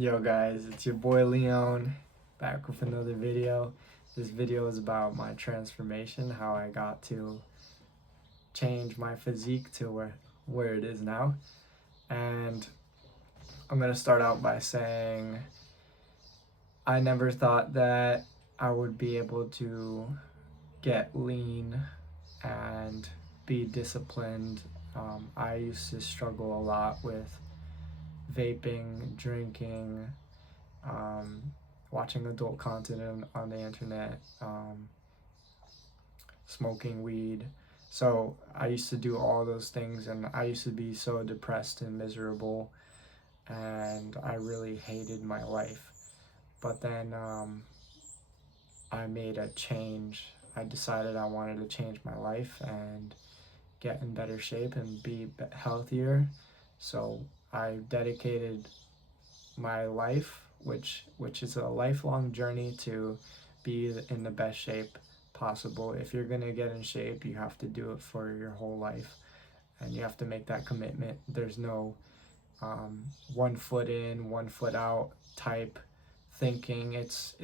Yo guys, it's your boy Leon back with another video. This video is about my transformation, how I got to change my physique to where it is now. And I'm gonna start out by saying I never thought that I would be able to get lean and be disciplined. I used to struggle a lot with vaping, drinking, um, watching adult content on the internet, smoking weed. So I used to do all those things, and I used to be so depressed and miserable, and I really hated my life. But then I made a change. I decided I wanted to change my life and get in better shape and be healthier. So I dedicated my life, which is a lifelong journey, to be in the best shape possible. If you're gonna get in shape, you have to do it for your whole life, and you have to make that commitment. There's no 1 foot in, 1 foot out type thinking. It's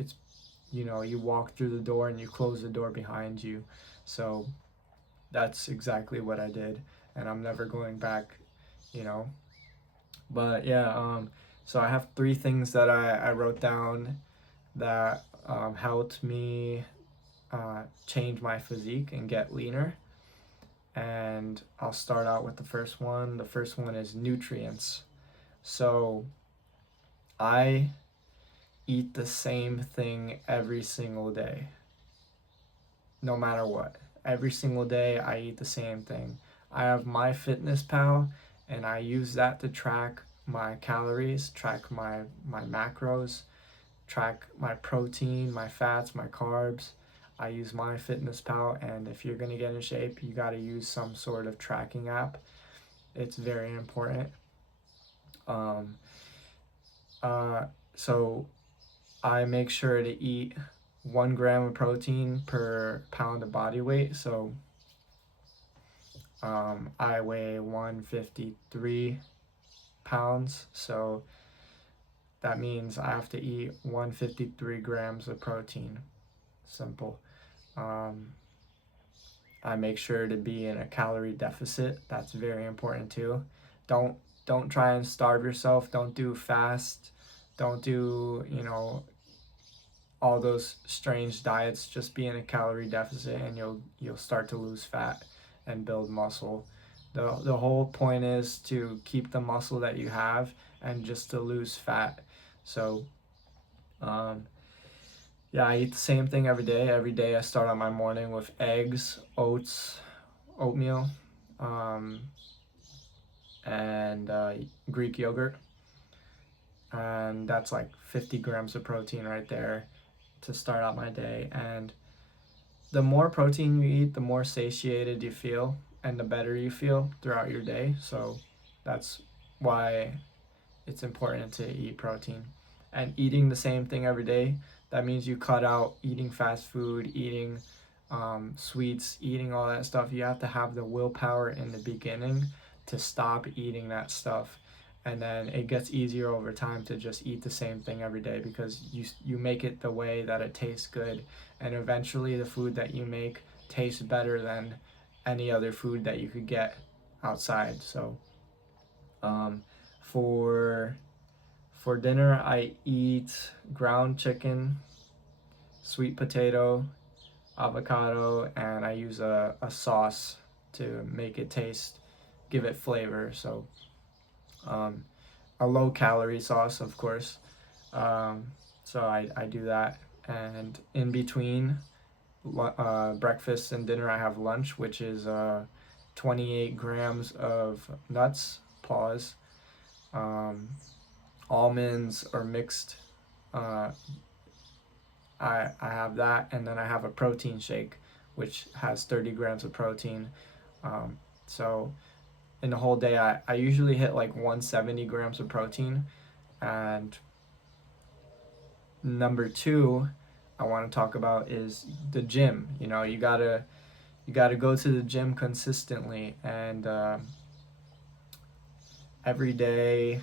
you walk through the door and you close the door behind you. So that's exactly what I did, and I'm never going back. You know, but yeah, so I have 3 things that I wrote down that helped me change my physique and get leaner. And I'll start out with the first one. The first one is nutrients. So I eat the same thing every single day, no matter what. Every single day I eat the same thing. I have MyFitnessPal, and I use that to track my calories, track my macros, track my protein, my fats, my carbs. I use MyFitnessPal, and if you're gonna get in shape, you gotta use some sort of tracking app. It's very important. Um, so I make sure to eat 1 gram of protein per pound of body weight. So I weigh 153 pounds, so that means I have to eat 153 grams of protein. Simple. I make sure to be in a calorie deficit. That's very important too. Don't try and starve yourself. Don't do fast. Don't do all those strange diets. Just be in a calorie deficit, and you'll start to lose fat and build muscle. The whole point is to keep the muscle that you have and just to lose fat. So yeah, I eat the same thing every day. Every day I start out my morning with eggs, oats, oatmeal, and Greek yogurt. And that's like 50 grams of protein right there to start out my day. And the more protein you eat, the more satiated you feel and the better you feel throughout your day. So that's why it's important to eat protein. And eating the same thing every day, that means you cut out eating fast food, eating sweets, eating all that stuff. You have to have the willpower in the beginning to stop eating that stuff. And then it gets easier over time to just eat the same thing every day, because you make it the way that it tastes good. And eventually the food that you make tastes better than any other food that you could get outside. So for dinner, I eat ground chicken, sweet potato, avocado, and I use a sauce to make it taste, give it flavor. So a low calorie sauce, of course. So I do that. And in between breakfast and dinner, I have lunch, which is 28 grams of nuts, pause, almonds or mixed. I have that, and then I have a protein shake, which has 30 grams of protein. So in the whole day, I usually hit like 170 grams of protein. And number 2 I want to talk about is the gym. You gotta go to the gym consistently, and every day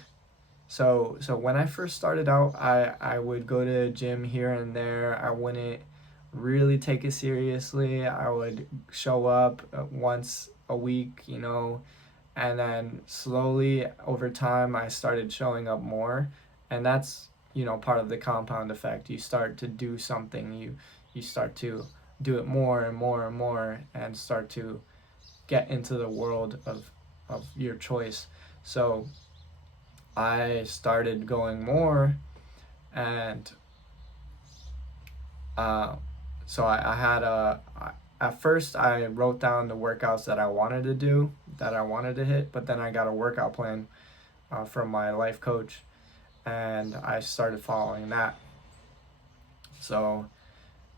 So when I first started out, I would go to the gym here and there. I wouldn't really take it seriously. I would show up once a week, and then slowly over time I started showing up more, and that's part of the compound effect. You start to do something, you start to do it more and more and more, and start to get into the world of your choice. So I started going more, and uh, so I had at first I wrote down the workouts that I wanted to do, that I wanted to hit, but then I got a workout plan from my life coach, and I started following that. So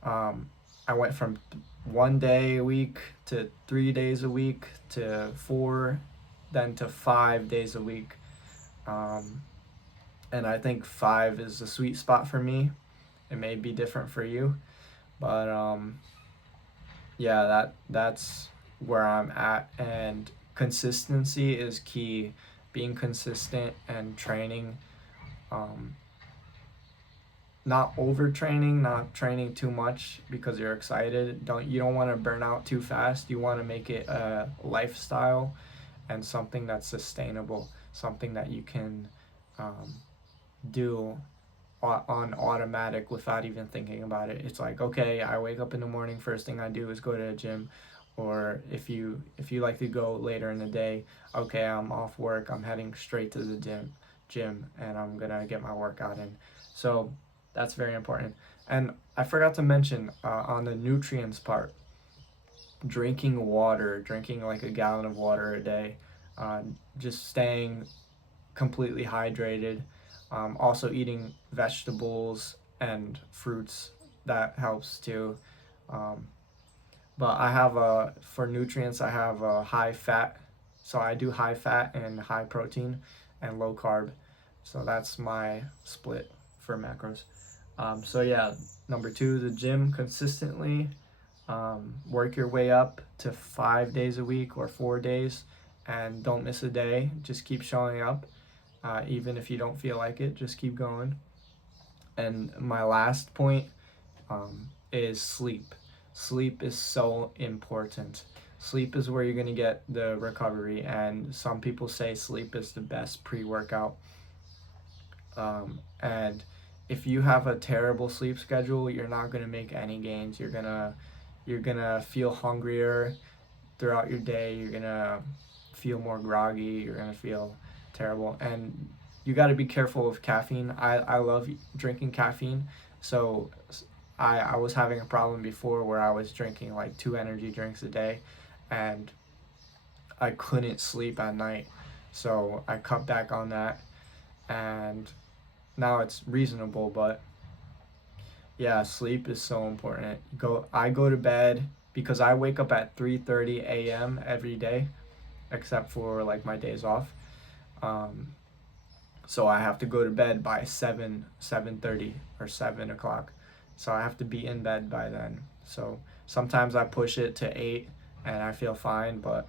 I went from 1 day a week to 3 days a week to 4, then to 5 days a week. And I think 5 is the sweet spot for me. It may be different for you, but yeah, that's where I'm at. And consistency is key. Being consistent and training, not overtraining, not training too much because you're excited. You don't want to burn out too fast. You want to make it a lifestyle and something that's sustainable, something that you can do on automatic without even thinking about it. It's like, okay, I wake up in the morning, first thing I do is go to the gym. Or if you like to go later in the day, okay, I'm off work, I'm heading straight to the gym, and I'm gonna get my workout in. So that's very important. And I forgot to mention on the nutrients part, drinking like a gallon of water a day, just staying completely hydrated. Also eating vegetables and fruits, that helps too. Um, but for nutrients, I have a high fat. So I do high fat and high protein and low carb. So that's my split for macros. So yeah, number 2, the gym consistently. Work your way up to 5 days a week or 4 days, and don't miss a day. Just keep showing up. Even if you don't feel like it, just keep going. And my last point is sleep. Sleep is so important. Sleep is where you're going to get the recovery, and some people say sleep is the best pre-workout. And if you have a terrible sleep schedule, you're not going to make any gains. You're gonna feel hungrier throughout your day. You're gonna feel more groggy. You're gonna feel terrible, and you got to be careful with caffeine. I love drinking caffeine, so I was having a problem before where I was drinking like 2 energy drinks a day, and I couldn't sleep at night, so I cut back on that, and now it's reasonable. But yeah, sleep is so important. I go to bed because I wake up at 3:30 a.m. every day, except for like my days off. Um, so I have to go to bed by 7:30 or 7 o'clock. So I have to be in bed by then. So sometimes I push it to 8 and I feel fine, but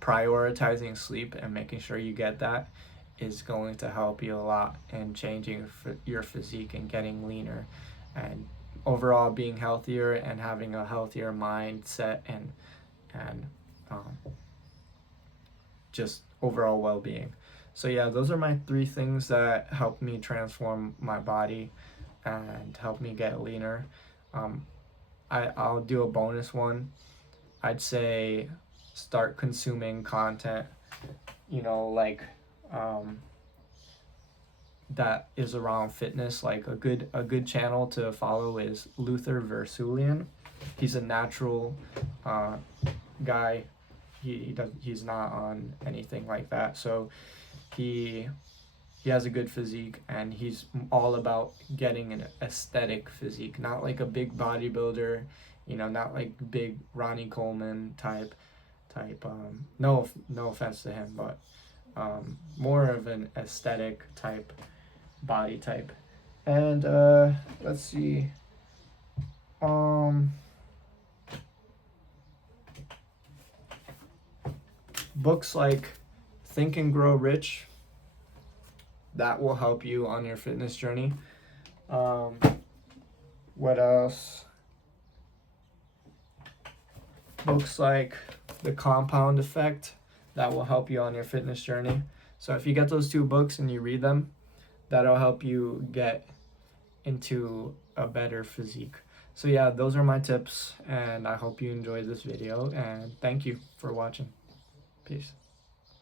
prioritizing sleep and making sure you get that is going to help you a lot in changing your physique and getting leaner, and overall being healthier and having a healthier mindset, and just overall well-being. So yeah, those are my 3 things that help me transform my body and help me get leaner. I'll do a bonus one. I'd say start consuming content, like that is around fitness. Like a good channel to follow is Luther Versulian. He's a natural guy. He's not on anything like that. So he has a good physique, and he's all about getting an aesthetic physique, not like a big bodybuilder, not like big Ronnie Coleman type. No offense to him, but more of an aesthetic type body type. And let's see. Books like Think and Grow Rich That will help you on your fitness journey. What else? Books like The Compound Effect, that will help you on your fitness journey. So if you get those 2 books and you read them, that'll help you get into a better physique. So yeah, those are my tips, and I hope you enjoyed this video, and thank you for watching. Peace.